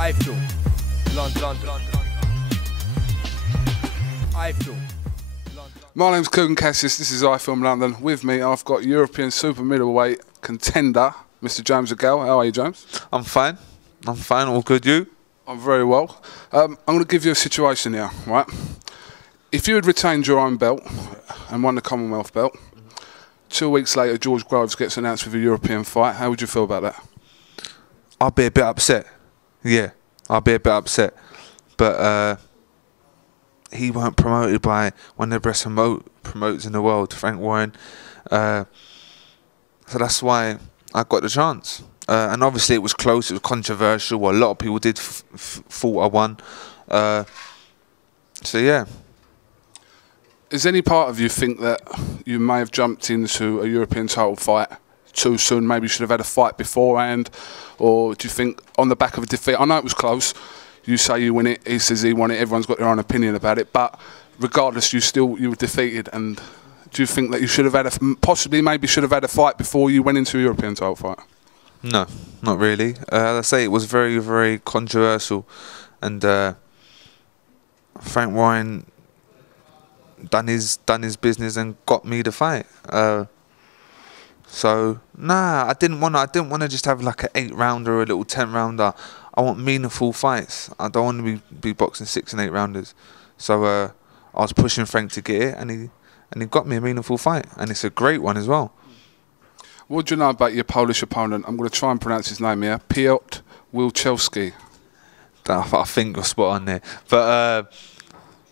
iFILM, London. iFILM. My name's Kugan Cassius, this is iFILM London. With me, I've got European Super-Middleweight contender, Mr. James DeGale. How are you, James? I'm fine, all good, you? I'm very well. I'm going to give you a situation here, right? If you had retained your own belt and won the Commonwealth belt, 2 weeks later George Groves gets announced with a European fight, how would you feel about that? I'll be a bit upset, yeah, I'll be a bit upset. But he weren't promoted by one of the best promoters in the world, Frank Warren. So that's why I got the chance. And obviously it was close, it was controversial. A lot of people did thought I won. So yeah. Is any part of you think that you may have jumped into a European title fight too soon? Maybe you should have had a fight beforehand? Or do you think on the back of a defeat, I know it was close, you say you win it, he says he won it, everyone's got their own opinion about it, but regardless, you were defeated, and do you think that you should have had maybe should have had a fight before you went into a European title fight? No, not really. As I say, it was very, very controversial, and Frank Warren done his business and got me the fight. So nah, I didn't want to just have like an 8-rounder or a little 10-rounder. I want meaningful fights. I don't want to be boxing 6 and 8 rounders. So I was pushing Frank to get it, and he got me a meaningful fight, and it's a great one as well. What do you know about your Polish opponent? I'm going to try and pronounce his name here. Piotr Wilczewski. I think you're spot on there. But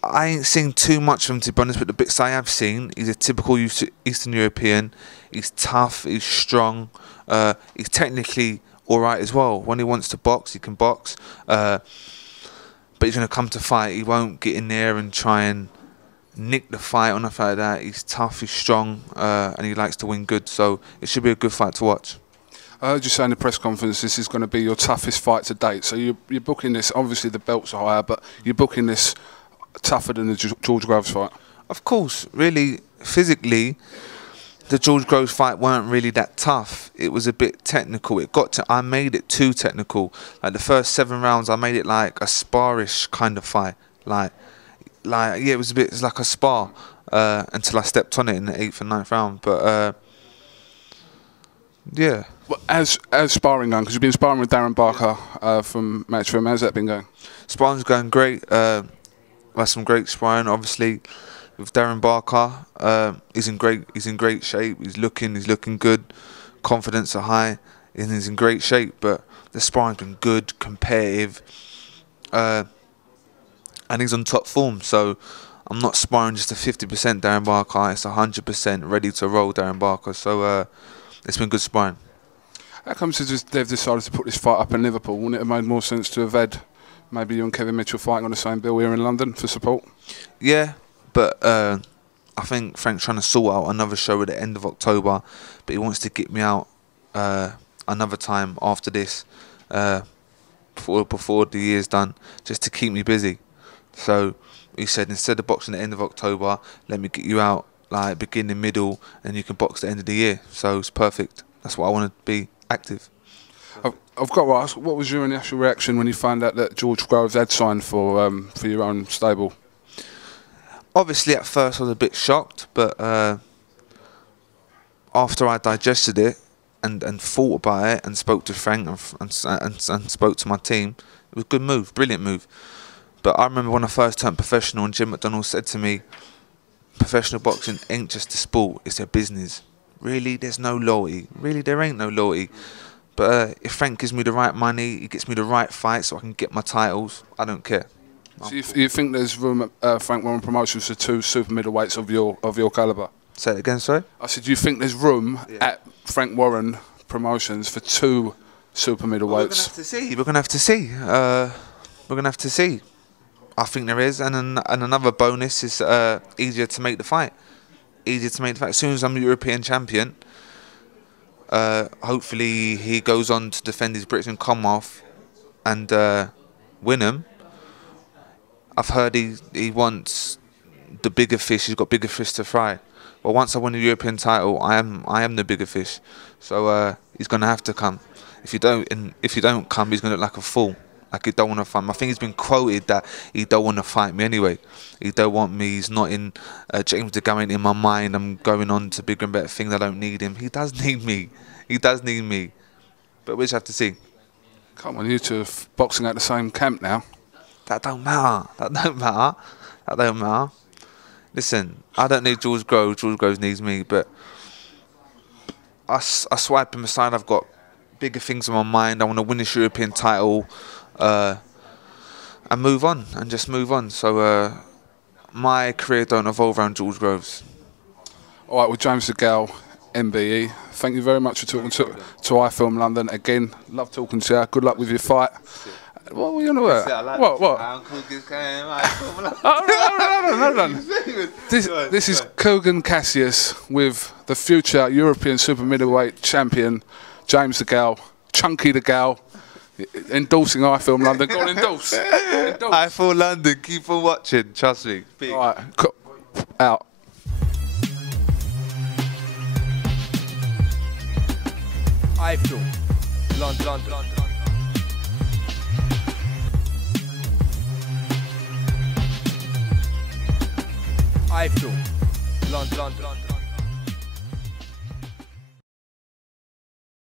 I ain't seen too much of him, to be honest, but the bits I have seen, he's a typical Eastern European. He's tough, he's strong, he's technically all right as well. When he wants to box, he can box. But he's going to come to fight. He won't get in there and try and nick the fight or nothing like that. He's tough, he's strong, and he likes to win good. So it should be a good fight to watch. I heard you say in the press conference this is going to be your toughest fight to date. So you're booking this, obviously the belts are higher, but you're booking this tougher than the George Groves fight? Of course, really, physically, the George Groves fight weren't really that tough. It was a bit technical. I made it too technical. Like the first 7 rounds, I made it like a sparish kind of fight. Like yeah, it was like a spar until I stepped on it in the 8th and 9th round. But yeah. Well, as sparring going, because you've been sparring with Darren Barker from Matchroom, how's that been going? Sparring's going great. Had some great sparring, obviously, with Darren Barker. He's in great shape. He's looking good. Confidence are high, and he's in great shape. But the sparring's been good, competitive, and he's on top form. So I'm not sparring just a 50% Darren Barker. It's 100% ready to roll Darren Barker. So it's been good sparring. How comes they've decided to put this fight up in Liverpool? Wouldn't it have made more sense to have had maybe you and Kevin Mitchell fighting on the same bill here in London for support? Yeah, but I think Frank's trying to sort out another show at the end of October, but he wants to get me out another time after this, before the year's done, just to keep me busy. So he said, instead of boxing at the end of October, let me get you out like beginning, middle, and you can box at the end of the year. So it's perfect. That's what I want to be active. I've got to ask, what was your initial reaction when you found out that George Groves had signed for your own stable? Obviously, at first I was a bit shocked, but after I digested it and thought about it and spoke to Frank and spoke to my team, it was a good move, brilliant move. But I remember when I first turned professional and Jim McDonnell said to me, professional boxing ain't just a sport, it's a business. Really, there's no loyalty. Really, there ain't no loyalty. But if Frank gives me the right money, he gets me the right fight so I can get my titles, I don't care. So you think there's room at Frank Warren Promotions for 2 super middleweights of your calibre? Say it again, sorry? I said, do you think there's room at Frank Warren Promotions for 2 super middleweights? Well, we're going to have to see. We're going to have to see. We're going to have to see. I think there is. And another bonus is easier to make the fight. Easier to make the fight. As soon as I'm European champion, hopefully he goes on to defend his British and Commonwealth and win them. I've heard he wants the bigger fish. He's got bigger fish to fry. Well, once I win the European title, I am the bigger fish. So he's going to have to come. If you don't come, he's going to look like a fool. Like, he don't want to fight me. I think he's been quoted that he don't want to fight me anyway. He don't want me. He's not in. James DeGale ain't in my mind. I'm going on to bigger and better things. I don't need him. He does need me. He does need me. But we just have to see. Come on, you two are boxing at the same camp now. That don't matter. That don't matter. That don't matter. Listen, I don't need George Groves. George Groves needs me. But I swipe him aside. I've got bigger things on my mind. I want to win this European title. And move on, and just move on. So my career don't evolve around George Groves. All right, well, James DeGale MBE, thank you very much for talking to iFILM London. Again, love talking to you. Good luck with your fight. What were you on about? What? Hold on. This is Kugan Cassius with the future European Super-Middleweight champion, James DeGale, Chunky DeGale, endorsing iFILM London. Go on, endorse. iFILM London, keep on watching, trust me. Big. All right, out. iFILM London. iFILM London.